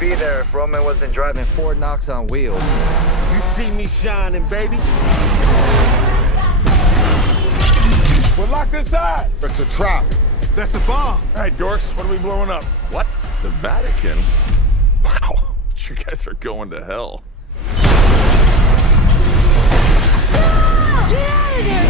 be there if Roman wasn't driving 4 knocks on wheels. You see me shining, baby. We're locked inside. It's a trap. That's a bomb. All right, dorks, what are we blowing up? What? The Vatican? Wow, you guys are going to hell. Get out of there!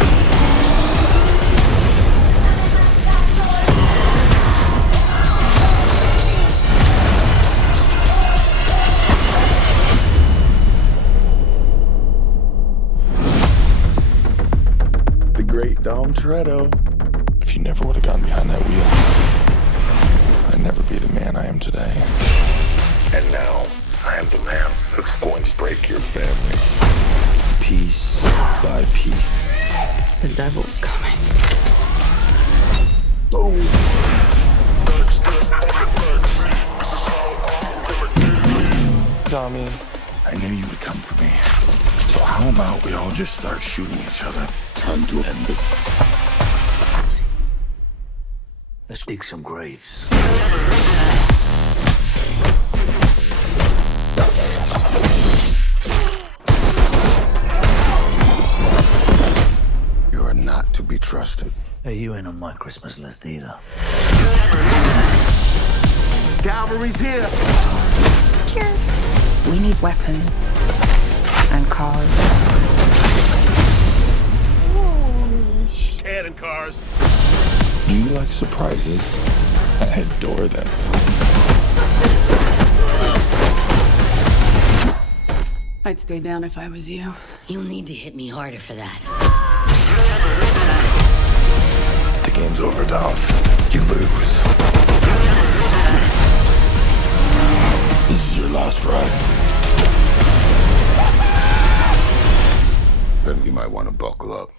The great Dom Toretto. If you never would have gotten behind that wheel, I'd never be the man I am today. And now, I am the man who's going to break your family. Piece by piece. The devil's coming. Boom. Tommy, I knew you would come for me. So how about we all just start shooting each other? Time to end this. Let's dig some graves. You are not to be trusted. Hey, you ain't on my Christmas list either. Cavalry's here. Cheers. We need weapons and cars. Cannon cars. You like surprises? I adore them. I'd stay down if I was you. You'll need to hit me harder for that. The game's over, Dom. You lose. This is your last ride. Then you might want to buckle up.